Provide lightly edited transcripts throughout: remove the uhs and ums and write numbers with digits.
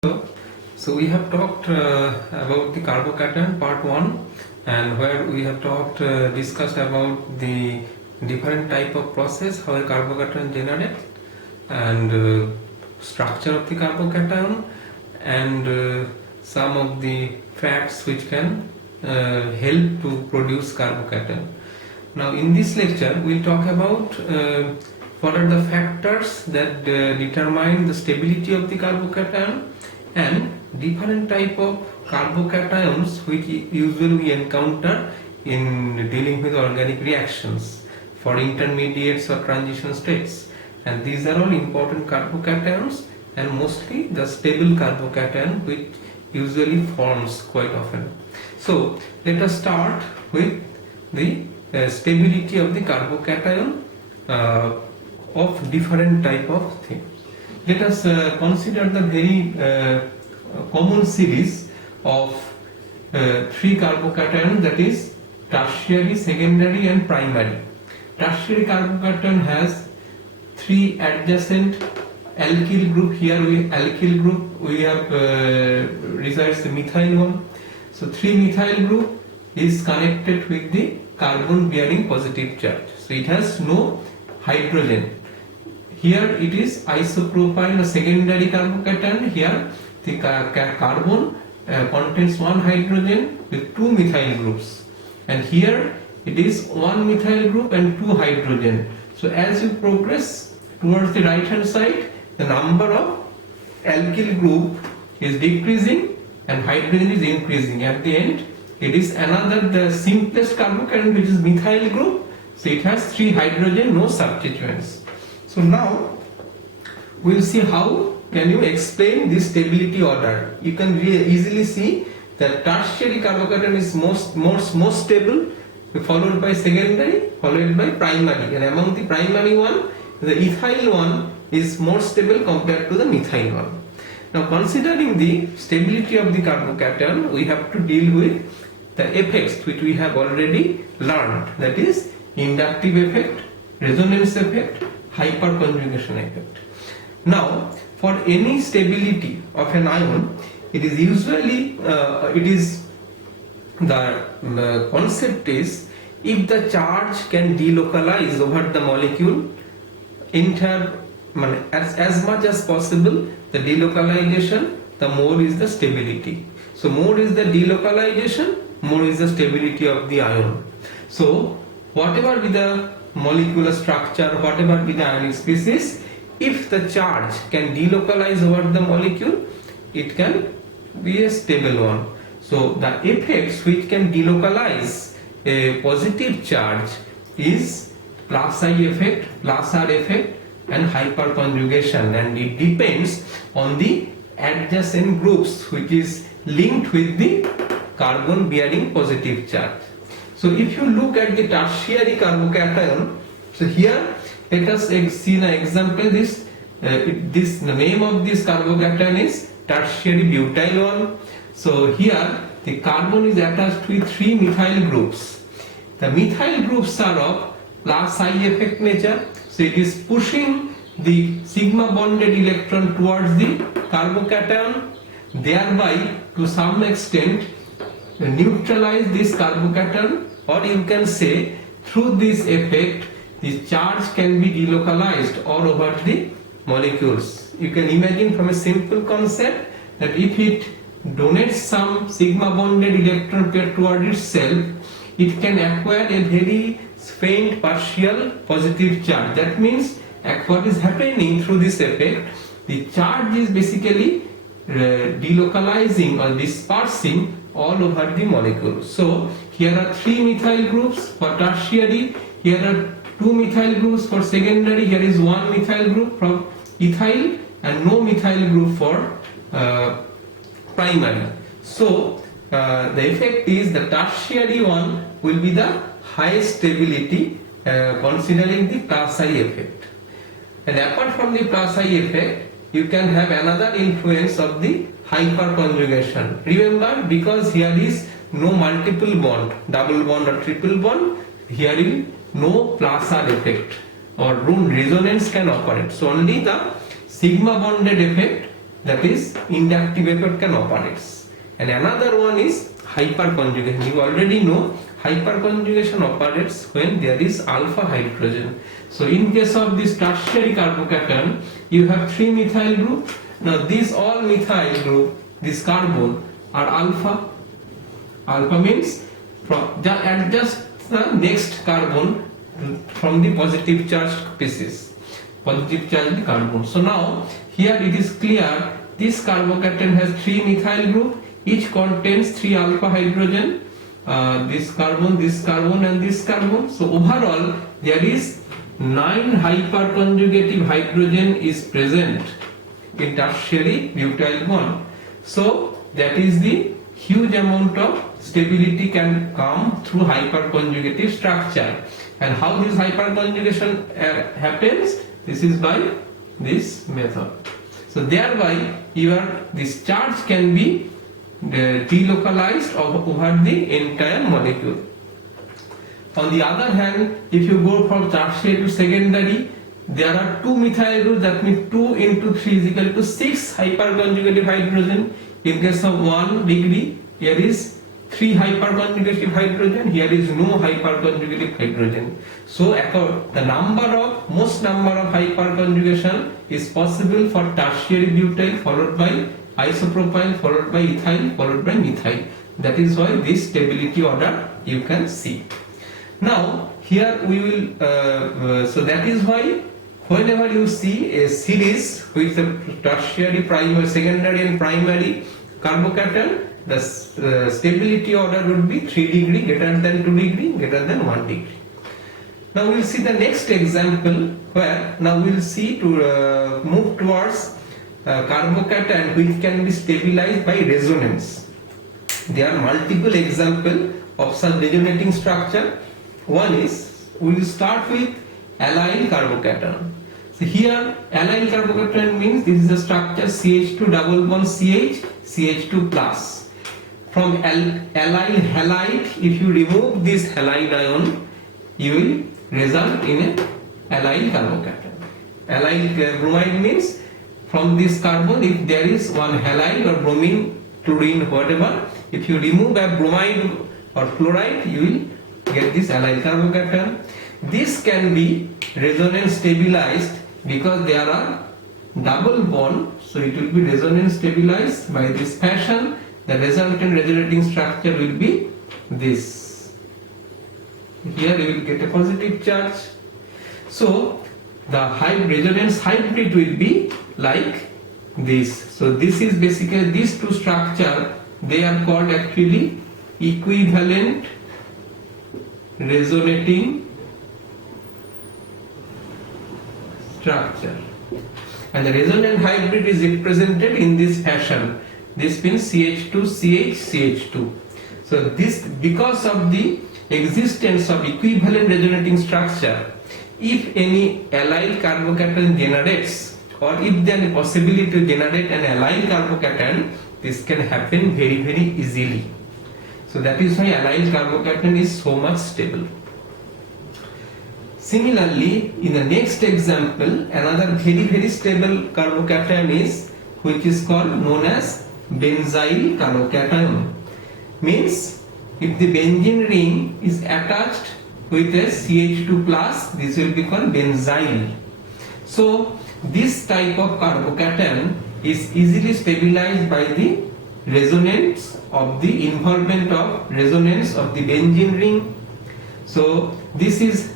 So we have talked about the carbocation part 1, and where we have discussed about the different type of process how a carbocation generates, and structure of the carbocation, and some of the facts which can help to produce carbocation. Now in this lecture we will talk about what are the factors that determine the stability of the carbocation and different type of carbocations which usually we encounter in dealing with organic reactions for intermediates or transition states, and these are all important carbocations and mostly the stable carbocation which usually forms quite often. So let us start with the stability of the carbocation of different type of things. Let us consider the very common series of three carbocations, that is tertiary, secondary and primary. Tertiary carbocation has three adjacent alkyl group. Here we have resides the methyl one. So 3 methyl group is connected with the carbon bearing positive charge. So it has no hydrogen. Here it is isopropyl, a secondary carbocation. Here the carbon contains one hydrogen with 2 methyl groups, and here it is 1 methyl group and 2 hydrogen. So as you progress towards the right hand side, the number of alkyl group is decreasing and hydrogen is increasing. At the end it is the simplest carbocation, which is methyl group. So it has 3 hydrogen, no substituents. So now we will see how can you explain this stability order. You can easily see that tertiary carbocation is most stable, followed by secondary, followed by primary, and among the primary one, the ethyl one is more stable compared to the methyl one. Now considering the stability of the carbocation, we have to deal with the effects which we have already learned, that is inductive effect, resonance effect, hyperconjugation effect. Now for any stability of an ion, it is usually the concept is, if the charge can delocalize over the molecule as much as possible, the delocalization, the more is the stability. So more is the delocalization, more is the stability of the ion. So whatever be the molecular structure, whatever be the ionic species, if the charge can delocalize over the molecule, it can be a stable one. So the effects which can delocalize a positive charge is plus I effect, plus R effect and hyperconjugation, and it depends on the adjacent groups which is linked with the carbon bearing positive charge. So if you look at the tertiary carbocation, so here let us see the example. The name of this carbocation is tertiary butyl one. So here the carbon is attached with 3 methyl groups. The methyl groups are of plus I effect nature, so it is pushing the sigma bonded electron towards the carbocation, thereby to some extent neutralize this carbocation, or you can say through this effect the charge can be delocalized all over the molecules. You can imagine from a simple concept that if it donates some sigma bonded electron pair toward itself, it can acquire a very faint partial positive charge. That means what is happening through this effect, the charge is basically delocalizing or dispersing all over the molecule. So here are 3 methyl groups for tertiary, here are 2 methyl groups for secondary, here is 1 methyl group from ethyl and no methyl group for primary. So the effect is the tertiary one will be the highest stability considering the plus I effect. And apart from the plus I effect, you can have another influence of the hyperconjugation. Remember, because here is no multiple bond, double bond or triple bond, here is no plus R effect or room resonance can operate. So only the sigma bonded effect that is inductive effect can operate. And another one is hyperconjugation. You already know hyperconjugation operates when there is alpha hydrogen. So in case of this tertiary carbocation, you have 3 methyl group. Now these all methyl group, this carbon are alpha. Alpha means at just the next carbon from the positive charged species, positive charged carbon. So now here it is clear this carbocation has 3 methyl group, each contains 3 alpha hydrogen, this carbon and this carbon. So overall there is 9 hyperconjugative hydrogen is present in tertiary butyl bond. So that is the huge amount of stability can come through hyperconjugative structure. And how this hyperconjugation happens? This is by this method. So thereby this charge can be delocalized over the entire molecule. On the other hand, if you go from tertiary to secondary, there are 2 methyl groups, that means 2 into 3 is equal to 6 hyperconjugative hydrogen. In case of 1 degree, here is 3 hyperconjugative hydrogen, here is no hyperconjugative hydrogen. So the most number of hyperconjugation is possible for tertiary butyl, followed by isopropyl, followed by ethyl, followed by methyl. That is why this stability order you can see. Now here we will, so that is why whenever you see a series with the tertiary, primary, secondary and primary carbocation, the stability order would be 3 degree, greater than 2 degree, greater than 1 degree. Now we will see the next example, where now we will see to move towards carbocation which can be stabilized by resonance. There are multiple examples of such resonating structure. One is, we will start with allyl carbocation. So here allyl carbocation means this is the structure CH2 double bond CH, CH2 plus. From allyl halide, if you remove this halide ion, you will result in a allyl carbocation. Allyl bromide means from this carbon, if there is one halide or bromine, chlorine, whatever, if you remove a bromide or chloride, you will get this allyl carbocation. This can be resonance stabilized because there are double bond, so it will be resonance stabilized by this fashion. The resultant resonating structure will be this. Here you will get a positive charge. So the resonance hybrid will be like this. So this is basically these two structure, they are called actually equivalent resonating structure, and the resonant hybrid is represented in this fashion. This means CH2 CH CH2. So this, because of the existence of equivalent resonating structure, if any allyl carbocation generates, or if there is a possibility to generate an allyl carbocation, this can happen very, very easily. So that is why allyl carbocation is so much stable. Similarly, in the next example, another very, very stable carbocation is, which is called known as benzyl carbocation. Means if the benzene ring is attached with a CH2 plus, this will be called benzyl. So this type of carbocation is easily stabilized by the resonance of the involvement of resonance of the benzene ring. So this is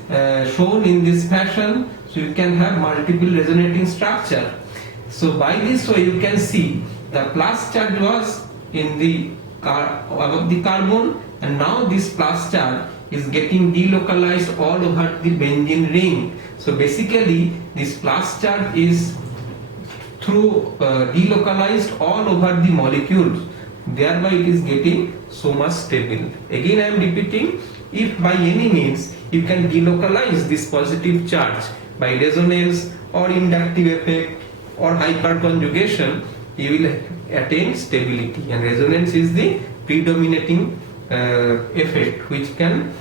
shown in this fashion. So you can have multiple resonating structure. So by this way you can see the plus charge was in the above the carbon, and now this plus charge is getting delocalized all over the benzene ring. So basically this plus charge is through delocalized all over the molecules, thereby it is getting so much stable. Again I am repeating, if by any means you can delocalize this positive charge by resonance or inductive effect or hyperconjugation, you will attain stability, and resonance is the predominating effect which can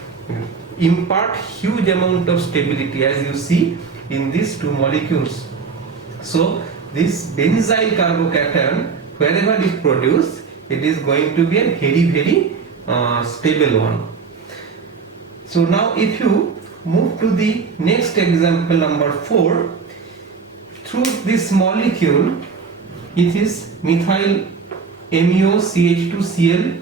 impart huge amount of stability, as you see in these two molecules. So this benzyl carbocation, wherever it is produced, it is going to be a very stable one. So now if you move to the next example, number 4, through this molecule, it is methyl MeOCH2Cl.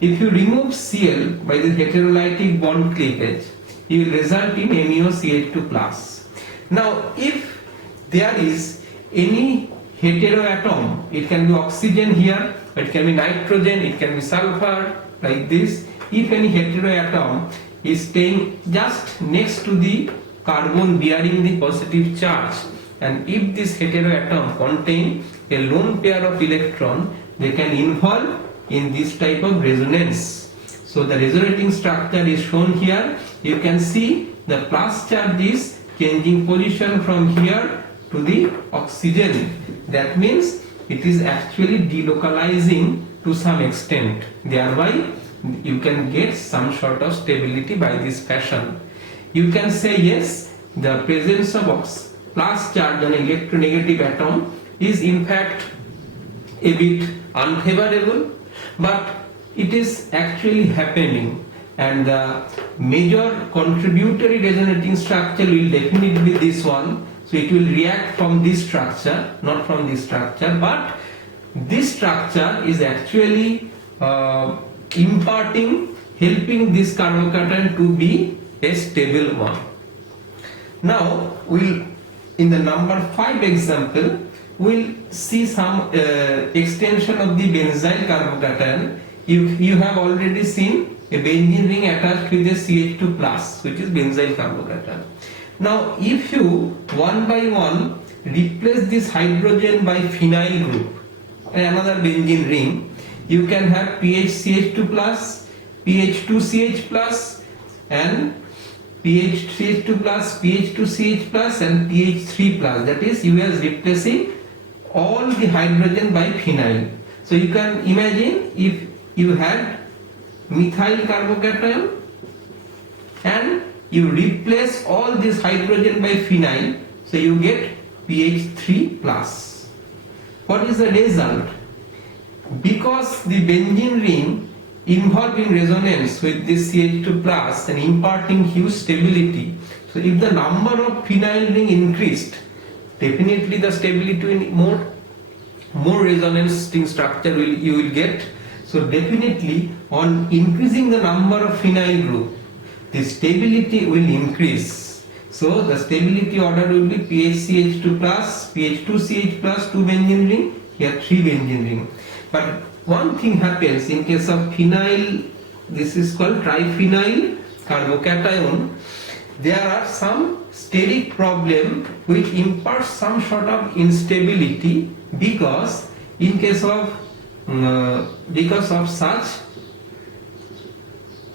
If you remove Cl by the heterolytic bond cleavage, you will result in MeOCH2+. Now if there is any heteroatom, it can be oxygen here, it can be nitrogen, it can be sulfur, like this. If any heteroatom is staying just next to the carbon bearing the positive charge, and if this heteroatom contain a lone pair of electron, they can involve in this type of resonance. So the resonating structure is shown here. You can see the plus charge is changing position from here to the oxygen. That means it is actually delocalizing to some extent. Thereby you can get some sort of stability by this fashion. You can say yes, the presence of plus charge on electronegative atom is in fact a bit unfavorable, but it is actually happening, and the major contributory resonating structure will definitely be this one. So it will react from this structure, not from this structure, but this structure is actually imparting, helping this carbocation to be a stable one. Now in the number 5 example, we'll see some extension of the benzyl carbocation. You have already seen a benzene ring attached with a CH2+, which is benzyl carbocation. Now if you one by one replace this hydrogen by phenyl group and another benzene ring, you can have PHCH2+, PH2CH+, and PHCH2+, PH2CH+, and PH3+. That is, you are replacing all the hydrogen by phenyl. So you can imagine if you had methyl carbocation and you replace all this hydrogen by phenyl, so you get PH3+. What is the result? Because the benzene ring involved in resonance with this CH2+ and imparting huge stability, so if the number of phenyl ring increased, definitely the stability will more resonancing structure you will get. So definitely on increasing the number of phenyl group, the stability will increase. So the stability order will be PHCH2+, PH2CH+, 2 benzene ring, here 3 benzene ring. But one thing happens in case of phenyl, this is called triphenyl carbocation. There are some steric problem which imparts some sort of instability, because in case of such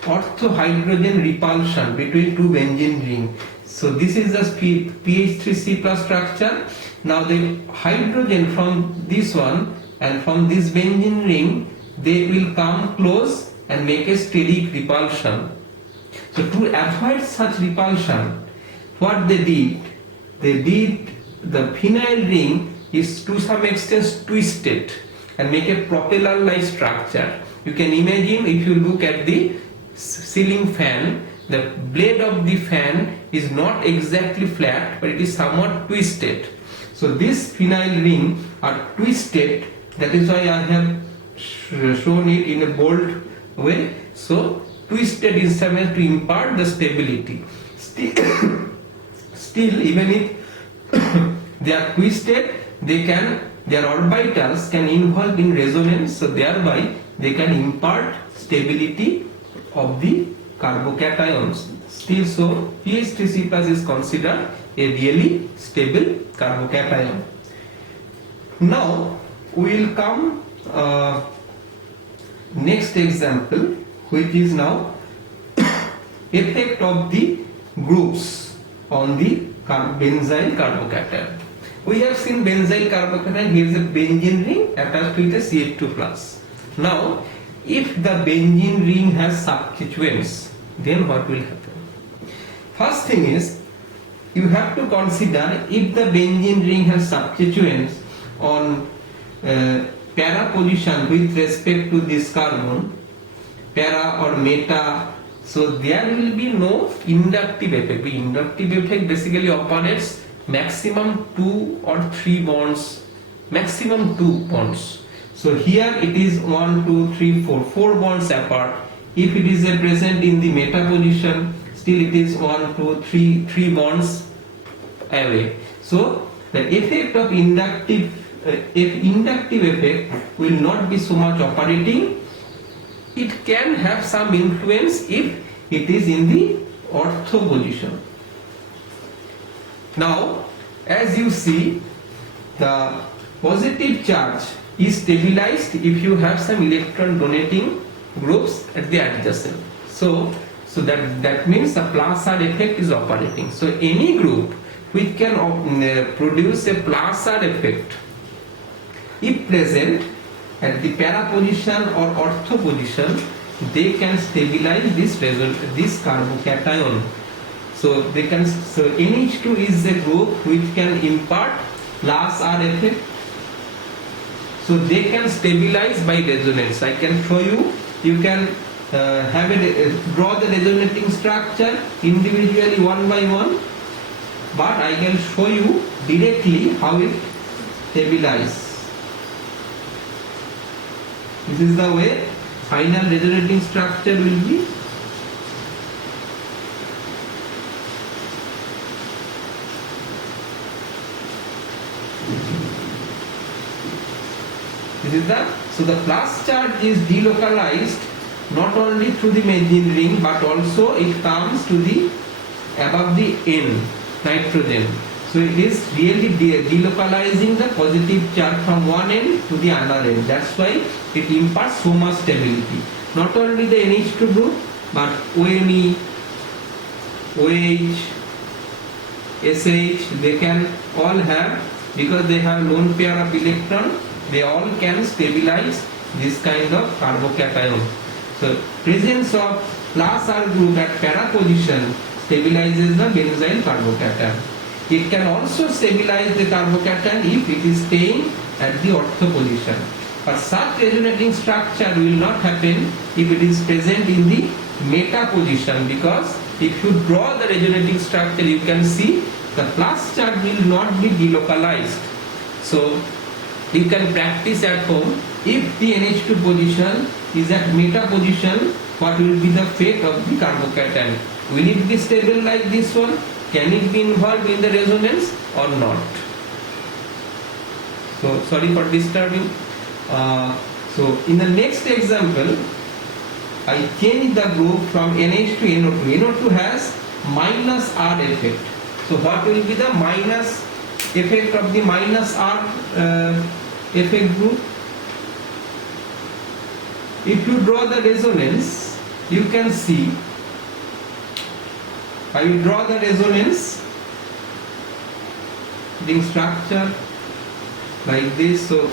orthohydrogen repulsion between 2 benzene ring. So this is the PH3C+ structure. Now the hydrogen from this one and from this benzene ring, they will come close and make a steric repulsion. So to avoid such repulsion, what they did the phenyl ring is to some extent twisted and make a propeller-like structure. You can imagine, if you look at the ceiling fan, the blade of the fan is not exactly flat, but it is somewhat twisted. So this phenyl ring are twisted. That is why I have shown it in a bold way. So twisted instruments to impart the stability. Still even if they are twisted, their orbitals can involve in resonance, so thereby they can impart stability of the carbocations. Still, so PH3C+ is considered a really stable carbocation. Now we will come next example, which is now effect of the groups on the benzyl carbocation. We have seen benzyl carbocation. Here is a benzene ring attached with a CH2+. Now if the benzene ring has substituents, then what will happen? First thing is, you have to consider if the benzene ring has substituents, on para position with respect to this carbon, para or meta, so there will be no inductive effect. The inductive effect basically operates maximum 2 or 3 bonds, maximum 2 bonds. So here it is 1, 2, 3, 4 bonds apart. If it is present in the meta position, still it is 1, 2, 3 bonds away. So the effect of inductive effect will not be so much operating. It can have some influence if it is in the ortho position. Now, as you see, the positive charge is stabilized if you have some electron donating groups at the adjacent. So that means the plus R effect is operating. So any group which can produce a plus R effect, if present at the para position or ortho position, they can stabilize this carbocation. So NH2 is a group which can impart plus R effect. So they can stabilize by resonance. I can show you. You can draw the resonating structure individually one by one, but I can show you directly how it stabilizes. This is the way final resonating structure will be. So the plus charge is delocalized not only through the Meitner ring, but also it comes to the above the N, nitrogen. So it is really delocalizing the positive charge from one end to the other end. That's why it imparts so much stability. Not only the NH2 group, but OMe, OH, SH, they can all have, because they have lone pair of electron, they all can stabilize this kind of carbocation. So presence of plus R group at para position stabilizes the benzyl carbocation. It can also stabilize the carbocation if it is staying at the ortho position. But such resonating structure will not happen if it is present in the meta position, because if you draw the resonating structure, you can see the plus charge will not be delocalized. So you can practice at home. If the NH2 position is at meta position, what will be the fate of the carbocation? Will it be stable like this one? Can it be involved in the resonance or not? So sorry for disturbing. So in the next example, I change the group from NH to NO2. NO2 has minus R effect. So what will be the minus effect of the minus R effect group? If you draw the resonance, you can see. I will draw the resonance ring structure like this. So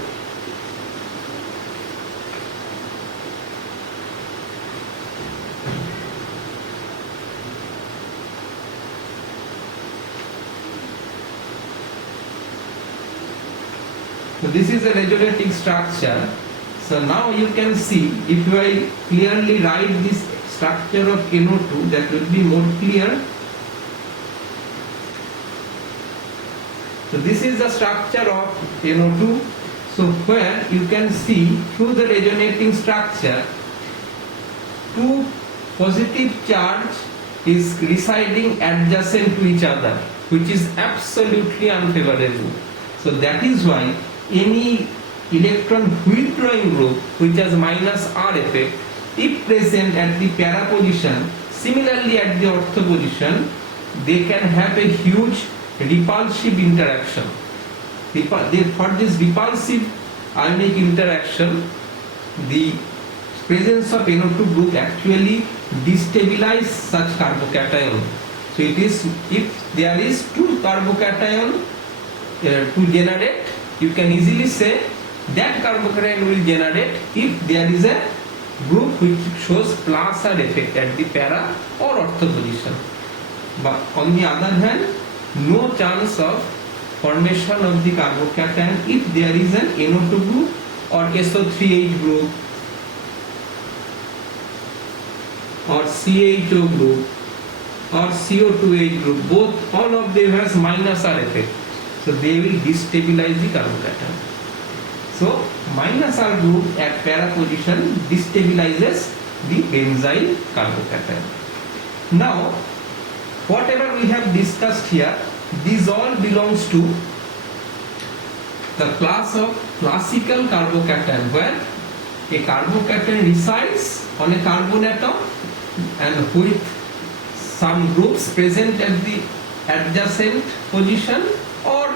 this is a resonating structure. So now you can see, if I clearly write this structure of NO2, that will be more clear. So this is the structure of NO2. So where you can see through the resonating structure, two positive charge is residing adjacent to each other, which is absolutely unfavorable. So that is why any electron withdrawing group which has minus R effect, if present at the para position, similarly at the ortho position, they can have a huge repulsive interaction. For this repulsive ionic interaction, the presence of NO2 group actually destabilize such carbocation. So it is, if there is two carbocation to generate, you can easily say that carbocation will generate if there is a group which shows plus R effect at the para or ortho position. But on the other hand, no chance of formation of the carbocation if there is an NO2 group or SO3H group or CHO group or CO2H group, both all of them has minus R effect, so they will destabilize the carbocation. So minus R group at para position destabilizes the benzyl carbocation. Now whatever we have discussed here, these all belongs to the class of classical carbocation, where a carbocation resides on a carbon atom and with some groups present at the adjacent position or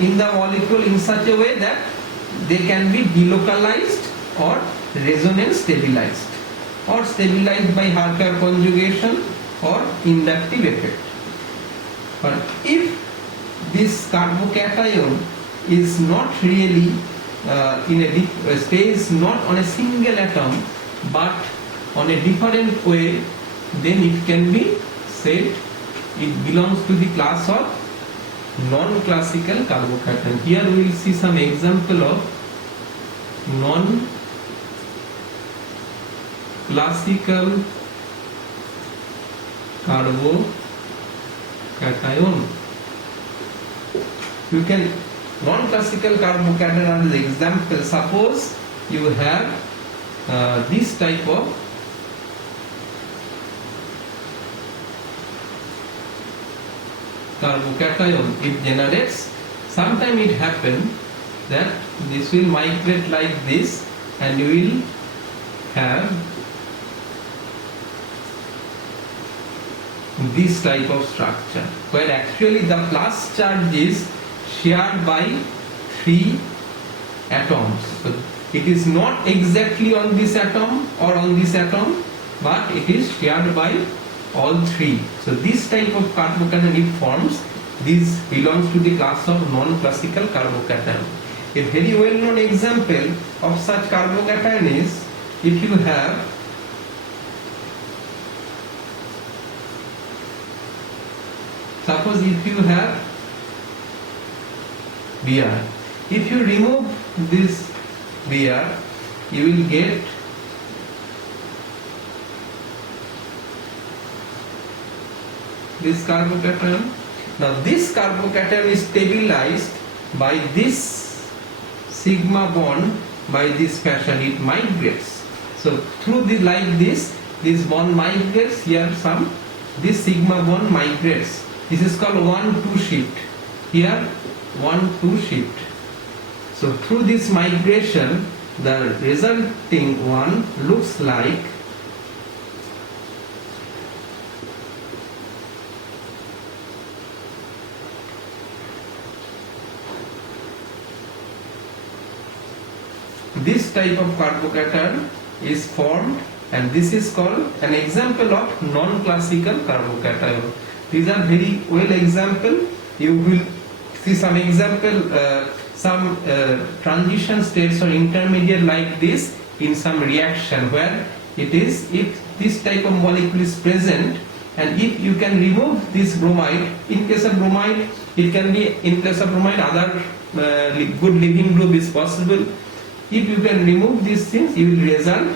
in the molecule in such a way that they can be delocalized or resonance stabilized or stabilized by Harker conjugation or inductive effect. But if this carbocation is not really stays not on a single atom but on a different way, then it can be said it belongs to the class of non-classical carbocation. Here we will see some example of non-classical carbocation. You can non-classical carbocation as an example. Suppose you have this type of carbocation, it generates. Sometimes it happens that this will migrate like this, and you will have this type of structure, where actually the plus charge is shared by 3 atoms. So it is not exactly on this atom or on this atom, but it is shared by all 3. So this type of carbocation it forms, this belongs to the class of non-classical carbocation. A very well-known example of such carbocation is if you have suppose if you have Br. If you remove this Br, you will get this carbocation. Now this carbocation is stabilized by this sigma bond by this fashion, it migrates. So through the like this bond migrates here, this sigma bond migrates. This is called 1,2 shift. Here 1,2 shift. So through this migration, the resulting one looks like this type of carbocation is formed, and this is called an example of non-classical carbocation. These are very well example. You will see some example, some transition states or intermediate like this in some reaction, where it is, if this type of molecule is present, and if you can remove this bromide, in case of bromide, it can be, in place of bromide, other good leaving group is possible. If you can remove these things, you will result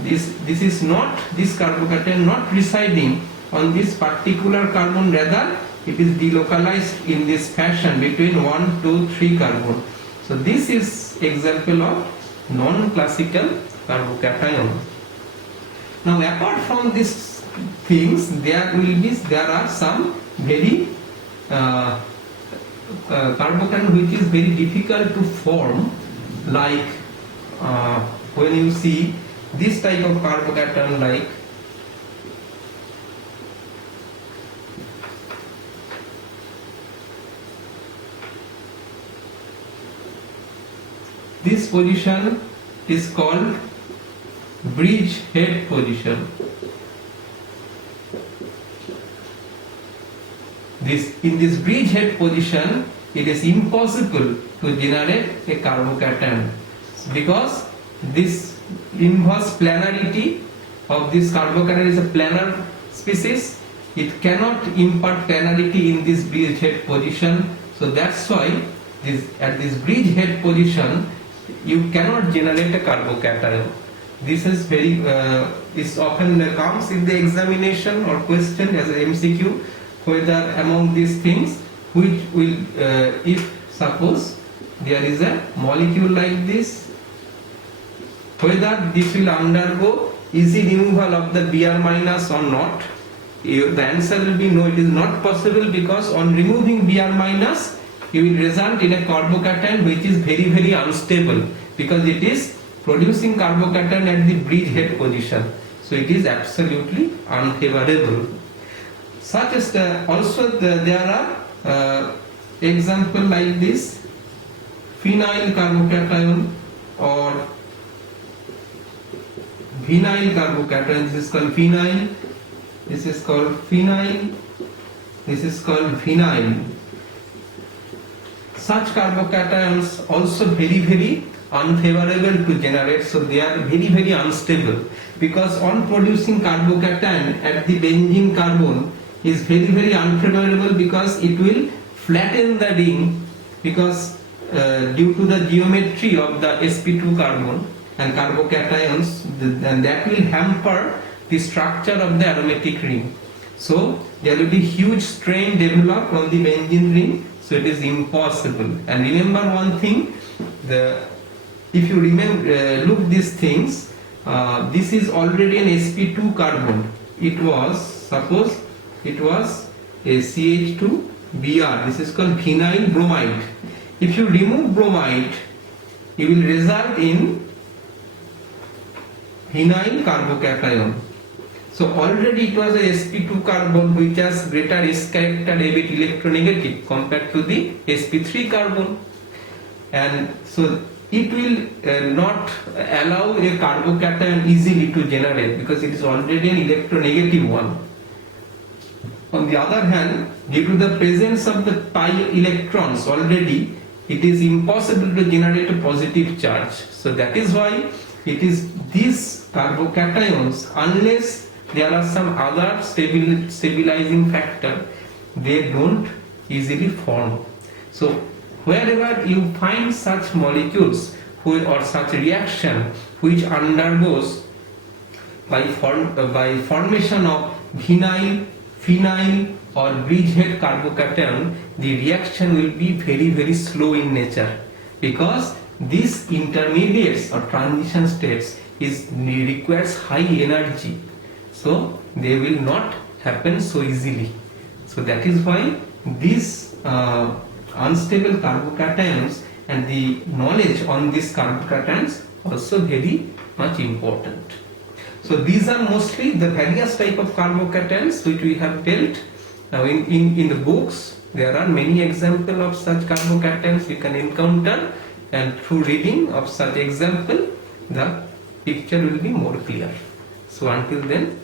this is not, this carbocation not residing on this particular carbon, rather it is delocalized in this fashion between 1, 2, 3 carbon. So this is example of non-classical carbocation. Now apart from these things, there are some very carbocation which is very difficult to form, like when you see this type of carbocation, like this position is called bridge head position. In this bridge head position, it is impossible to generate a carbocation, because this inverse planarity of this carbocation is a planar species. It cannot impart planarity in this bridge head position, So that's why at this bridgehead position you cannot generate a carbocation. This is very this often comes in the examination or question as a MCQ, whether among these things which will if suppose there is a molecule like this, whether this will undergo easy removal of the Br minus or not. The answer will be no, it is not possible, because on removing Br minus you will result in a carbocation which is very very unstable, because it is producing carbocation at the bridgehead position. So it is absolutely unfavorable. Such as also there are example like this, phenyl carbocation or vinyl carbocation. This is called phenyl, this is called phenyl, this is called vinyl. Such carbocations also very very unfavorable to generate, so they are very very unstable, because on producing carbocation at the benzene carbon is very very unfavorable, because it will flatten the ring, because due to the geometry of the sp2 carbon and carbocations, and that will hamper the structure of the aromatic ring. So there will be huge strain developed on the benzene ring, so it is impossible. And remember one thing, if you remember look these things, this is already an sp2 carbon. It was, suppose it was a CH2Br, this is called phenyl bromide. If you remove bromide, you will result in phenyl carbocation. So already it was a sp2 carbon which has greater s character, a bit electronegative compared to the sp3 carbon, and so it will not allow a carbocation easily to generate, because it is already an electronegative one. On the other hand, due to the presence of the pi electrons already, it is impossible to generate a positive charge. So that is why it is these carbocations, unless there are some other stabilizing factor, they don't easily form. So wherever you find such molecules or such reaction which undergoes by formation of vinyl, phenyl or bridgehead carbocation, the reaction will be very very slow in nature, because these intermediates or transition states requires high energy, so they will not happen so easily. So that is why these unstable carbocations and the knowledge on these carbocations also very much important. So these are mostly the various type of carbocations which we have dealt. Now in the books there are many examples of such carbocations you can encounter, and through reading of such example the picture will be more clear. So until then,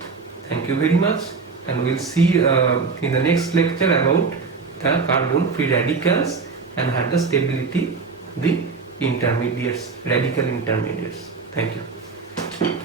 thank you very much, and we'll see in the next lecture about the carbon free radicals and have the stability, the intermediates, radical intermediates. Thank you.